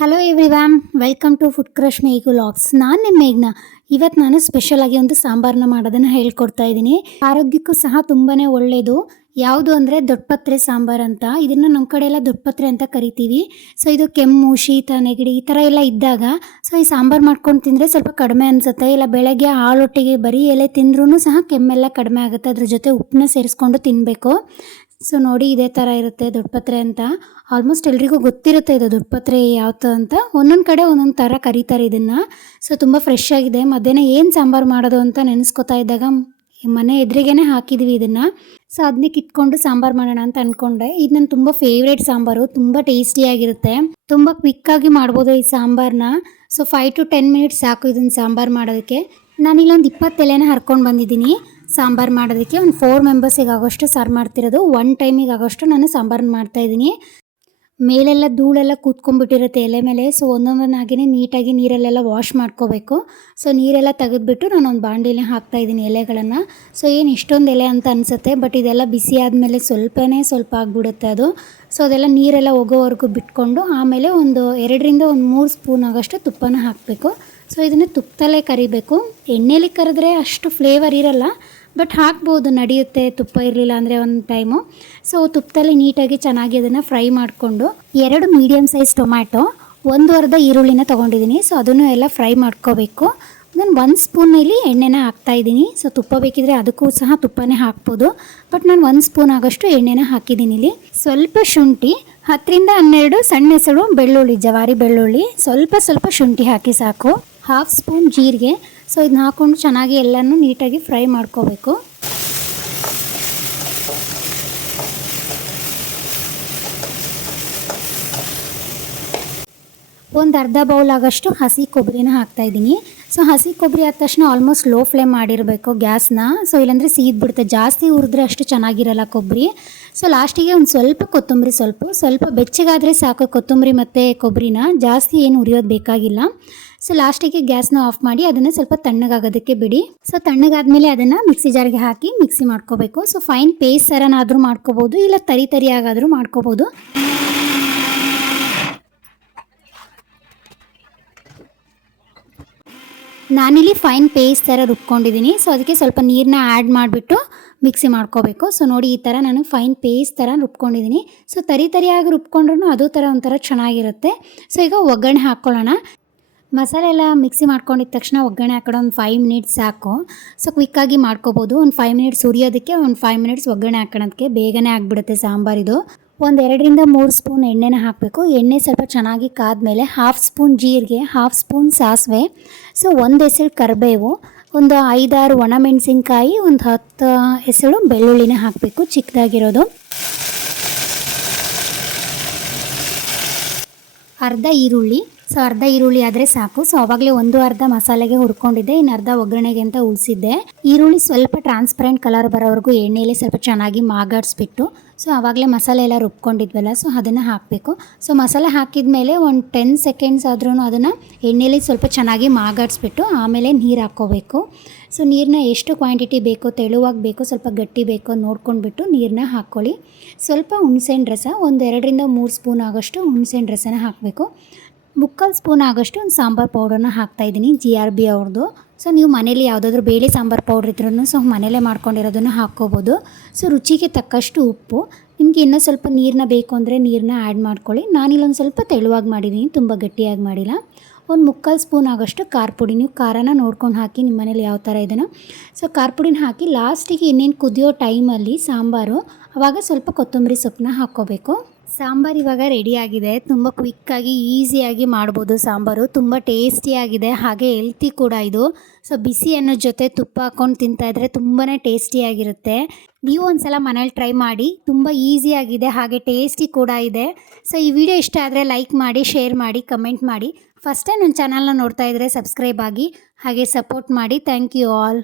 Hello everyone, welcome to food crush ಮೇಘು logs. ನಾನು ನಿಮ್ಮ ಮೇಘ್ನ. ಇವತ್ತು ನಾನು ಸ್ಪೆಷಲ್ ಆಗಿ ಒಂದು ಸಾಂಬಾರನ್ನ ಮಾಡೋದನ್ನು ಹೇಳ್ಕೊಡ್ತಾ ಇದ್ದೀನಿ. ಆರೋಗ್ಯಕ್ಕೂ ಸಹ ತುಂಬಾ ಒಳ್ಳೆಯದು. ಯಾವುದು ಅಂದರೆ ದೊಡ್ಡಪತ್ರೆ ಸಾಂಬಾರು ಅಂತ. ಇದನ್ನು ನಮ್ಮ ಕಡೆ ಎಲ್ಲ ದೊಡ್ಡಪತ್ರೆ ಅಂತ ಕರಿತೀವಿ. ಸೊ ಇದು ಕೆಮ್ಮು, ಶೀತ, ನೆಗಡಿ ಈ ಥರ ಎಲ್ಲ ಇದ್ದಾಗ ಈ ಸಾಂಬಾರು ಮಾಡ್ಕೊಂಡು ತಿಂದರೆ ಸ್ವಲ್ಪ ಕಡಿಮೆ ಅನಿಸುತ್ತೆ. ಇಲ್ಲ ಬೆಳಗ್ಗೆ ಹಾಳೊಟ್ಟೆಗೆ ಬರೀ ಎಲೆ ತಿಂದ್ರೂ ಸಹ ಕೆಮ್ಮೆಲ್ಲ ಕಡಿಮೆ ಆಗುತ್ತೆ. ಅದ್ರ ಜೊತೆ ಉಪ್ಪನ್ನ ಸೇರಿಸ್ಕೊಂಡು ತಿನ್ನಬೇಕು. ಸೊ ನೋಡಿ, ಇದೇ ಥರ ಇರುತ್ತೆ ದೊಡ್ಡಪತ್ರೆ ಅಂತ. ಆಲ್ಮೋಸ್ಟ್ ಎಲ್ರಿಗೂ ಗೊತ್ತಿರುತ್ತೆ ಇದು ದೊಡ್ಡಪತ್ರೆ ಯಾವುದು ಅಂತ. ಒಂದೊಂದು ಕಡೆ ಒಂದೊಂದು ಥರ ಕರೀತಾರೆ ಇದನ್ನು. ಸೊ ತುಂಬ ಫ್ರೆಶ್ ಆಗಿದೆ. ಮಧ್ಯಾಹ್ನ ಏನು ಸಾಂಬಾರು ಮಾಡೋದು ಅಂತ ನೆನೆಸ್ಕೊತಾ ಇದ್ದಾಗ ಮನೆ ಎದುರಿಗೇ ಹಾಕಿದ್ವಿ ಇದನ್ನು. ಸೊ ಅದನ್ನೇ ಕಿತ್ಕೊಂಡು ಸಾಂಬಾರು ಮಾಡೋಣ ಅಂತ ಅಂದ್ಕೊಂಡೆ. ಇದು ನನ್ನ ತುಂಬ ಫೇವ್ರೇಟ್ ಸಾಂಬಾರು. ತುಂಬ ಟೇಸ್ಟಿಯಾಗಿರುತ್ತೆ. ತುಂಬ ಕ್ವಿಕ್ಕಾಗಿ ಮಾಡ್ಬೋದು ಈ ಸಾಂಬಾರನ್ನ. ಸೊ 5 to 10 ಮಿನಿಟ್ಸ್ ಸಾಕು ಇದನ್ನು ಸಾಂಬಾರು ಮಾಡೋದಕ್ಕೆ. ನಾನಿಲ್ಲೊಂದು 20 ಎಲೆನ ಹರ್ಕೊಂಡು ಬಂದಿದ್ದೀನಿ ಸಾಂಬಾರು ಮಾಡೋದಕ್ಕೆ. ಒಂದು 4 ಮೆಂಬರ್ಸಿಗೆ ಆಗೋಷ್ಟು ಸಾರು ಮಾಡ್ತಿರೋದು. 1 ಟೈಮಿಗೆ ಆಗೋಷ್ಟು ನಾನು ಸಾಂಬಾರನ್ನ ಮಾಡ್ತಾಯಿದ್ದೀನಿ. ಮೇಲೆಲ್ಲ ಧೂಳೆಲ್ಲ ಕೂತ್ಕೊಂಡ್ಬಿಟ್ಟಿರುತ್ತೆ ಎಲೆ ಮೇಲೆ. ಸೊ ಒಂದೊಂದನ್ನಾಗೇ ನೀಟಾಗಿ ನೀರಲ್ಲೆಲ್ಲ ವಾಶ್ ಮಾಡ್ಕೋಬೇಕು. ಸೊ ನೀರೆಲ್ಲ ತೆಗೆದುಬಿಟ್ಟು ನಾನು ಒಂದು ಬಾಣಲಿನೇ ಹಾಕ್ತಾಯಿದ್ದೀನಿ ಎಲೆಗಳನ್ನು. ಸೊ ಏನು ಇಷ್ಟೊಂದು ಎಲೆ ಅಂತ ಅನಿಸುತ್ತೆ, ಬಟ್ ಇದೆಲ್ಲ ಬಿಸಿ ಆದಮೇಲೆ ಸ್ವಲ್ಪ ಆಗಿಬಿಡುತ್ತೆ ಅದು. ಸೊ ಅದೆಲ್ಲ ನೀರೆಲ್ಲ ಹೋಗೋವರೆಗೂ ಬಿಟ್ಕೊಂಡು ಆಮೇಲೆ ಒಂದು 2ರಿಂದ 3 ಸ್ಪೂನ್ ಆಗೋಷ್ಟು ತುಪ್ಪನ ಹಾಕಬೇಕು. ಸೊ ಇದನ್ನು ತುಪ್ಪದಲ್ಲೇ ಕರಿಬೇಕು. ಎಣ್ಣೆಲಿ ಕರೆದ್ರೆ ಅಷ್ಟು ಫ್ಲೇವರ್ ಇರಲ್ಲ, ಬಟ್ ಹಾಕ್ಬೋದು, ನಡೆಯುತ್ತೆ. ತುಪ್ಪ ಇರಲಿಲ್ಲ ಅಂದರೆ ಒಂದು ಟೈಮು. ಸೊ ತುಪ್ಪದಲ್ಲಿ ನೀಟಾಗಿ ಚೆನ್ನಾಗಿ ಅದನ್ನು ಫ್ರೈ ಮಾಡಿಕೊಂಡು 2 ಮೀಡಿಯಮ್ ಸೈಜ್ ಟೊಮ್ಯಾಟೊ, 1 ಅರ್ಧ ಈರುಳ್ಳಿನ ತೊಗೊಂಡಿದ್ದೀನಿ. ಸೊ ಅದನ್ನು ಎಲ್ಲ ಫ್ರೈ ಮಾಡ್ಕೋಬೇಕು. ನಾನು 1 ಸ್ಪೂನಲ್ಲಿ ಎಣ್ಣೆನ ಹಾಕ್ತಾಯಿದ್ದೀನಿ. ಸೊ ತುಪ್ಪ ಬೇಕಿದ್ರೆ ಅದಕ್ಕೂ ಸಹ ತುಪ್ಪನೇ ಹಾಕ್ಬೋದು, ಬಟ್ ನಾನು 1 ಸ್ಪೂನ್ ಆಗೋಷ್ಟು ಎಣ್ಣೆನ ಹಾಕಿದ್ದೀನಿ ಇಲ್ಲಿ. ಸ್ವಲ್ಪ ಶುಂಠಿ, 10ರಿಂದ 12 ಸಣ್ಣ ಹೆಸರು ಬೆಳ್ಳುಳ್ಳಿ, ಜವಾರಿ ಬೆಳ್ಳುಳ್ಳಿ, ಸ್ವಲ್ಪ ಶುಂಠಿ ಹಾಕಿ ಸಾಕು. 1/2 ಸ್ಪೂನ್ ಜೀರಿಗೆ. ಸೊ ಇದನ್ನ ಹಾಕ್ಕೊಂಡು ಚೆನ್ನಾಗಿ ಎಲ್ಲನೂ ನೀಟಾಗಿ ಫ್ರೈ ಮಾಡ್ಕೋಬೇಕು. ಒಂದು ಅರ್ಧ ಬೌಲ್ ಆಗೋಷ್ಟು ಹಸಿ ಕೊಬ್ಬರಿನ ಹಾಕ್ತಾಯಿದ್ದೀನಿ. ಸೊ ಹಸಿ ಕೊಬ್ಬರಿ ಆದ ತಕ್ಷಣ ಆಲ್ಮೋಸ್ಟ್ ಲೋ ಫ್ಲೇಮ್ ಮಾಡಿರಬೇಕು ಗ್ಯಾಸ್ನ. ಸೊ ಇಲ್ಲಾಂದರೆ ಸೀದ್ಬಿಡುತ್ತೆ. ಜಾಸ್ತಿ ಹುರಿದ್ರೆ ಅಷ್ಟು ಚೆನ್ನಾಗಿರಲ್ಲ ಕೊಬ್ಬರಿ. ಸೊ ಲಾಸ್ಟಿಗೆ ಒಂದು ಸ್ವಲ್ಪ ಕೊತ್ತಂಬರಿ, ಸ್ವಲ್ಪ ಬೆಚ್ಚಗಾದರೆ ಸಾಕು ಕೊತ್ತಂಬರಿ ಮತ್ತು ಕೊಬ್ಬರಿನ. ಜಾಸ್ತಿ ಏನು ಹುರಿಯೋದು ಬೇಕಾಗಿಲ್ಲ. ಸೊ ಲಾಸ್ಟಿಗೆ ಗ್ಯಾಸ್ನ ಆಫ್ ಮಾಡಿ ಅದನ್ನು ಸ್ವಲ್ಪ ತಣ್ಣಗಾಗೋದಕ್ಕೆ ಬಿಡಿ. ಸೊ ತಣ್ಣಗಾದ್ಮೇಲೆ ಅದನ್ನು ಮಿಕ್ಸಿ ಜಾರ್ಗೆ ಹಾಕಿ ಮಿಕ್ಸಿ ಮಾಡ್ಕೋಬೇಕು. ಸೊ ಫೈನ್ ಪೇಸ್ಟ್ ಥರನಾದರೂ ಮಾಡ್ಕೋಬೋದು, ಇಲ್ಲ ತರಿಯಾಗಾದರೂ ಮಾಡ್ಕೋಬೋದು. ನಾನಿಲ್ಲಿ ಫೈನ್ ಪೇಸ್ಟ್ ಥರ ರುಬ್ಕೊಂಡಿದ್ದೀನಿ. ಸೊ ಅದಕ್ಕೆ ಸ್ವಲ್ಪ ನೀರನ್ನ ಆ್ಯಡ್ ಮಾಡಿಬಿಟ್ಟು ಮಿಕ್ಸಿ ಮಾಡ್ಕೋಬೇಕು. ಸೊ ನೋಡಿ, ಈ ಥರ ನಾನು ಫೈನ್ ಪೇಸ್ಟ್ ಥರ ರುಬ್ಕೊಂಡಿದ್ದೀನಿ. ಸೊ ತರಿಯಾಗಿ ರುಬ್ಕೊಂಡ್ರೂ ಅದು ಥರ ಒಂಥರ ಚೆನ್ನಾಗಿರುತ್ತೆ. ಸೊ ಈಗ ಒಗ್ಗರಣೆ ಹಾಕ್ಕೊಳ್ಳೋಣ. ಮಸಾಲೆ ಎಲ್ಲ ಮಿಕ್ಸಿ ಮಾಡ್ಕೊಂಡಿದ್ದ ತಕ್ಷಣ ಒಗ್ಗರಣೆ ಹಾಕೋಣ. ಒಂದು 5 ಮಿನಿಟ್ಸ್ ಸಾಕು. ಸೊ ಕ್ವಿಕ್ಕಾಗಿ ಮಾಡ್ಕೋಬೋದು. ಒಂದು 5 ಮಿನಿಟ್ಸ್ ಹುರಿಯೋದಕ್ಕೆ, ಒಂದು 5 ಮಿನಿಟ್ಸ್ ಒಗ್ಗರಣೆ ಹಾಕೋಣಕ್ಕೆ ಬೇಗನೆ ಆಗಿಬಿಡುತ್ತೆ ಸಾಂಬಾರಿದು. ಒಂದು 2ರಿಂದ 3 ಸ್ಪೂನ್ ಎಣ್ಣೆನ ಹಾಕಬೇಕು. ಎಣ್ಣೆ ಸ್ವಲ್ಪ ಚೆನ್ನಾಗಿ ಕಾದ್ಮೇಲೆ 1/2 ಸ್ಪೂನ್ ಜೀರಿಗೆ, 1/2 ಸ್ಪೂನ್ ಸಾಸಿವೆ, ಸೊ 1 ಎಸಳು ಕರಿಬೇವು, ಒಂದು 5-6 ಒಣಮೆಣಸಿನ್ಕಾಯಿ, ಒಂದು 10 ಎಸಳು ಬೆಳ್ಳುಳ್ಳಿನ ಹಾಕಬೇಕು ಚಿಕ್ಕದಾಗಿರೋದು. ಅರ್ಧ ಈರುಳ್ಳಿ. ಸೊ ಅರ್ಧ ಈರುಳ್ಳಿ ಆದರೆ ಸಾಕು. ಸೊ ಆವಾಗಲೇ 1 ಅರ್ಧ ಮಸಾಲೆಗೆ ಹುರ್ಕೊಂಡಿದ್ದೆ, ಇನ್ನು ಅರ್ಧ ಒಗ್ಗರಣೆಗೆ ಅಂತ ಉಳಿಸಿದ್ದೆ. ಈರುಳ್ಳಿ ಸ್ವಲ್ಪ ಟ್ರಾನ್ಸ್ಪರೆಂಟ್ ಕಲರ್ ಬರೋವರೆಗೂ ಎಣ್ಣೆಯಲ್ಲಿ ಸ್ವಲ್ಪ ಚೆನ್ನಾಗಿ ಮಾಗಾಡಿಸ್ಬಿಟ್ಟು, ಸೊ ಆವಾಗಲೇ ಮಸಾಲೆ ಎಲ್ಲ ರುಬ್ಕೊಂಡಿದ್ವಲ್ಲ, ಸೊ ಅದನ್ನು ಹಾಕಬೇಕು. ಸೊ ಮಸಾಲೆ ಹಾಕಿದ ಮೇಲೆ ಒಂದು 10 ಸೆಕೆಂಡ್ಸ್ ಆದ್ರೂ ಅದನ್ನು ಎಣ್ಣೆಯಲ್ಲಿ ಸ್ವಲ್ಪ ಚೆನ್ನಾಗಿ ಮಾಗಾಡಿಸ್ಬಿಟ್ಟು ಆಮೇಲೆ ನೀರು ಹಾಕ್ಕೋಬೇಕು. ಸೊ ನೀರನ್ನ ಎಷ್ಟು ಕ್ವಾಂಟಿಟಿ ಬೇಕೋ, ತೆಳುವಾಗಿ ಬೇಕೋ, ಸ್ವಲ್ಪ ಗಟ್ಟಿ ಬೇಕೋ ನೋಡ್ಕೊಂಡ್ಬಿಟ್ಟು ನೀರನ್ನ ಹಾಕ್ಕೊಳ್ಳಿ. ಸ್ವಲ್ಪ ಹುಣಸೆಹಣ್ಣು ರಸ, ಒಂದು 2ರಿಂದ 3 ಸ್ಪೂನ್ ಆಗೋಷ್ಟು ಹುಣಸೆಹಣ್ಣು ರಸನ ಹಾಕಬೇಕು. 3/4 ಸ್ಪೂನ್ ಆಗೋಷ್ಟು ಒಂದು ಸಾಂಬಾರು ಪೌಡರ್ನ ಹಾಕ್ತಾಯಿದ್ದೀನಿ, GRB ಅವ್ರದ್ದು. ಸೊ ನೀವು ಮನೇಲಿ ಯಾವುದಾದ್ರೂ ಬೇಳೆ ಸಾಂಬಾರು ಪೌಡ್ರ್ ಇದ್ರೂ ಸೊ ಮನೇಲೇ ಮಾಡ್ಕೊಂಡಿರೋದನ್ನು ಹಾಕ್ಕೋಬೋದು. ಸೊ ರುಚಿಗೆ ತಕ್ಕಷ್ಟು ಉಪ್ಪು. ನಿಮಗೆ ಇನ್ನೂ ಸ್ವಲ್ಪ ನೀರನ್ನ ಬೇಕು ಅಂದರೆ ನೀರನ್ನ ಆ್ಯಡ್ ಮಾಡ್ಕೊಳ್ಳಿ. ನಾನಿಲ್ಲೊಂದು ಸ್ವಲ್ಪ ತೆಳುವಾಗಿ ಮಾಡಿದ್ದೀನಿ, ತುಂಬ ಗಟ್ಟಿಯಾಗಿ ಮಾಡಿಲ್ಲ. ಒಂದು 3/4 ಸ್ಪೂನ್ ಆಗೋಷ್ಟು ಖಾರ ಪುಡಿ. ನೀವು ಖಾರನ ನೋಡ್ಕೊಂಡು ಹಾಕಿ, ನಿಮ್ಮ ಮನೇಲಿ ಯಾವ ಥರ ಇದೆಯೋ. ಸೊ ಖಾರ ಪುಡಿನ ಹಾಕಿ ಲಾಸ್ಟಿಗೆ ಇನ್ನೇನು ಕುದಿಯೋ ಟೈಮಲ್ಲಿ ಸಾಂಬಾರು, ಆವಾಗ ಸ್ವಲ್ಪ ಕೊತ್ತಂಬರಿ ಸೊಪ್ಪನ್ನ ಹಾಕ್ಕೋಬೇಕು. ಸಾಂಬಾರು ಇವಾಗ ರೆಡಿಯಾಗಿದೆ. ತುಂಬ ಕ್ವಿಕ್ಕಾಗಿ ಈಸಿಯಾಗಿ ಮಾಡ್ಬೋದು ಸಾಂಬಾರು. ತುಂಬ ಟೇಸ್ಟಿಯಾಗಿದೆ, ಹಾಗೆ ಹೆಲ್ತಿ ಕೂಡ ಇದು. ಸೊ ಬಿಸಿ ಅನ್ನೋ ಜೊತೆ ತುಪ್ಪ ಹಾಕ್ಕೊಂಡು ತಿಂತಾಯಿದ್ರೆ ತುಂಬಾ ಟೇಸ್ಟಿಯಾಗಿರುತ್ತೆ. ನೀವು ಒಂದು ಸಲ ಮನೇಲಿ ಟ್ರೈ ಮಾಡಿ. ತುಂಬ ಈಸಿಯಾಗಿದೆ, ಹಾಗೆ ಟೇಸ್ಟಿ ಕೂಡ ಇದೆ. ಸೊ ಈ ವಿಡಿಯೋ ಇಷ್ಟ ಆದರೆ ಲೈಕ್ ಮಾಡಿ, ಶೇರ್ ಮಾಡಿ, ಕಮೆಂಟ್ ಮಾಡಿ. ಫಸ್ಟ್ ಟೈಮ್ ನನ್ನ ಚಾನಲ್ನ ನೋಡ್ತಾ ಇದ್ದರೆ ಸಬ್ಸ್ಕ್ರೈಬ್ ಆಗಿ, ಹಾಗೆ ಸಪೋರ್ಟ್ ಮಾಡಿ. Thank you all.